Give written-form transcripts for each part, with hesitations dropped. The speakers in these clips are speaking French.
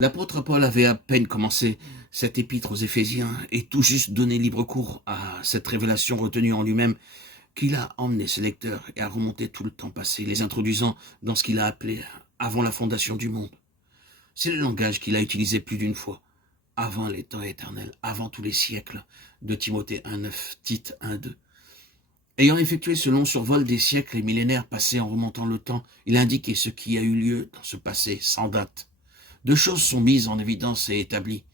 L'apôtre Paul avait à peine commencé cette épître aux Éphésiens et tout juste donné libre cours à cette révélation retenue en lui-même qu'il a emmené ses lecteurs et a remonté tout le temps passé, les introduisant dans ce qu'il a appelé avant la fondation du monde. C'est le langage qu'il a utilisé plus d'une fois, avant les temps éternels, avant tous les siècles, de Timothée 1,9, Tite 1,2. Ayant effectué ce long survol des siècles et millénaires passés en remontant le temps, il a indiqué ce qui a eu lieu dans ce passé sans date. Deux choses sont mises en évidence et établies.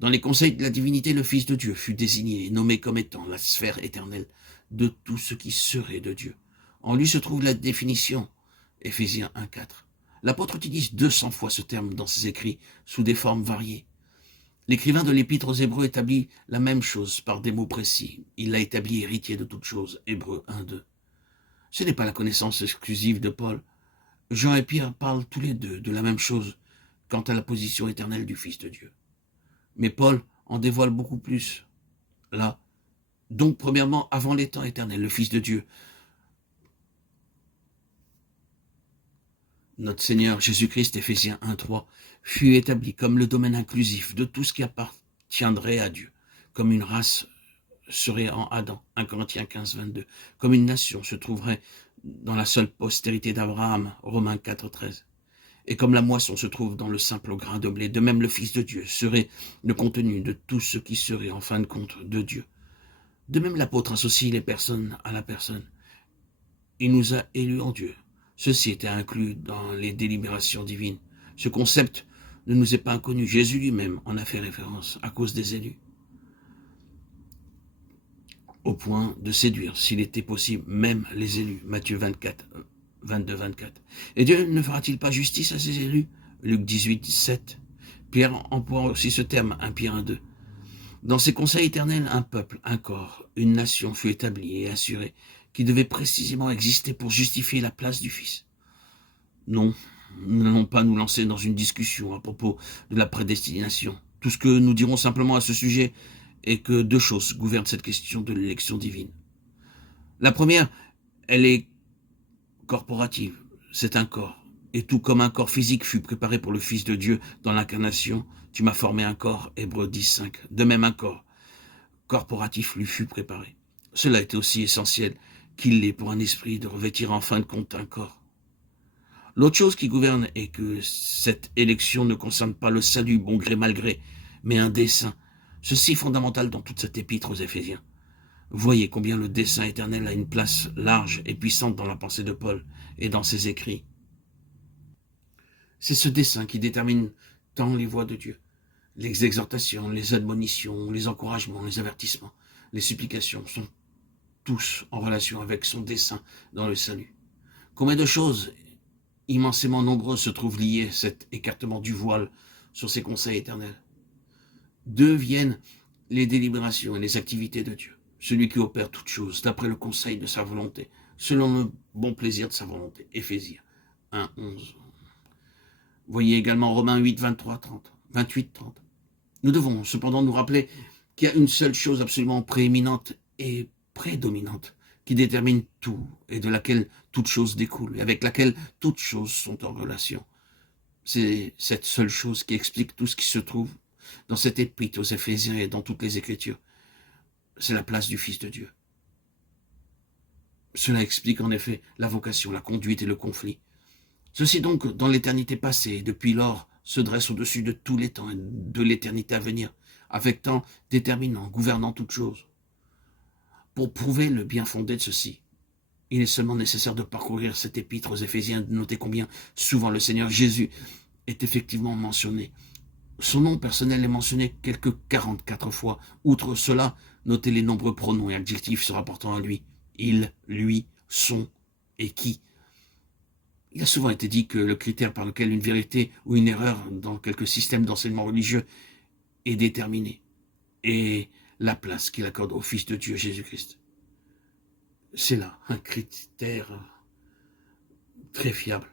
Dans les conseils de la divinité, le Fils de Dieu fut désigné et nommé comme étant la sphère éternelle de tout ce qui serait de Dieu. En lui se trouve la définition, Éphésiens 1,4. L'apôtre utilise 200 fois ce terme dans ses écrits, sous des formes variées. L'écrivain de l'Épître aux Hébreux établit la même chose par des mots précis. Il l'a établi héritier de toutes choses, Hébreux 1,2. Ce n'est pas la connaissance exclusive de Paul. Jean et Pierre parlent tous les deux de la même chose quant à la position éternelle du Fils de Dieu. Mais Paul en dévoile beaucoup plus. Là, donc premièrement, avant les temps éternels, le Fils de Dieu, notre Seigneur Jésus-Christ, Éphésiens 1,3, fut établi comme le domaine inclusif de tout ce qui appartiendrait à Dieu, comme une race serait en Adam, 1 Corinthiens 15, 22, comme une nation se trouverait dans la seule postérité d'Abraham, Romains 4, 13. Et comme la moisson se trouve dans le simple grain de blé, de même le Fils de Dieu serait le contenu de tout ce qui serait en fin de compte de Dieu. De même l'apôtre associe les personnes à la personne. Il nous a élus en Dieu. Ceci était inclus dans les délibérations divines. Ce concept ne nous est pas inconnu. Jésus lui-même en a fait référence à cause des élus. Au point de séduire, s'il était possible, même les élus. Matthieu 24, 22, 24. Et Dieu ne fera-t-il pas justice à ses élus? Luc 18, 7. Pierre emploie aussi ce terme, 1 Pierre 1, 2. Dans ses conseils éternels, un peuple, un corps, une nation fut établie et assurée, qui devait précisément exister pour justifier la place du Fils. Non, nous n'allons pas nous lancer dans une discussion à propos de la prédestination. Tout ce que nous dirons simplement à ce sujet est que deux choses gouvernent cette question de l'élection divine. La première, elle est corporative, c'est un corps. Et tout comme un corps physique fut préparé pour le Fils de Dieu dans l'incarnation, tu m'as formé un corps, Hébreux 10, 5. De même un corps corporatif lui fut préparé. Cela était aussi essentiel qu'il l'est pour un esprit de revêtir en fin de compte un corps. L'autre chose qui gouverne est que cette élection ne concerne pas le salut bon gré mal gré, mais un dessein. Ceci est fondamental dans toute cette épître aux Éphésiens. Voyez combien le dessein éternel a une place large et puissante dans la pensée de Paul et dans ses écrits. C'est ce dessein qui détermine tant les voies de Dieu. Les exhortations, les admonitions, les encouragements, les avertissements, les supplications sont tous en relation avec son dessein dans le salut. Combien de choses immensément nombreuses se trouvent liées à cet écartement du voile sur ses conseils éternels. D'eux viennent les délibérations et les activités de Dieu, celui qui opère toutes choses d'après le conseil de sa volonté, selon le bon plaisir de sa volonté. Éphésiens 1, 11. Voyez également Romains 8, 23, 30, 28, 30. Nous devons cependant nous rappeler qu'il y a une seule chose absolument prééminente et prédominante qui détermine tout et de laquelle toute chose découle et avec laquelle toutes choses sont en relation. C'est cette seule chose qui explique tout ce qui se trouve dans cette épître aux Éphésiens et dans toutes les Écritures. C'est la place du Fils de Dieu. Cela explique en effet la vocation, la conduite et le conflit. Ceci donc, dans l'éternité passée, depuis lors, se dresse au-dessus de tous les temps et de l'éternité à venir, affectant, déterminant, gouvernant toutes choses. Pour prouver le bien fondé de ceci, il est seulement nécessaire de parcourir cette épître aux Éphésiens, de noter combien souvent le Seigneur Jésus est effectivement mentionné. Son nom personnel est mentionné quelque 44 fois. Outre cela, notez les nombreux pronoms et adjectifs se rapportant à lui. Il, lui, son et qui. Il a souvent été dit que le critère par lequel une vérité ou une erreur dans quelques systèmes d'enseignement religieux est déterminée est la place qu'il accorde au Fils de Dieu Jésus-Christ. C'est là un critère très fiable.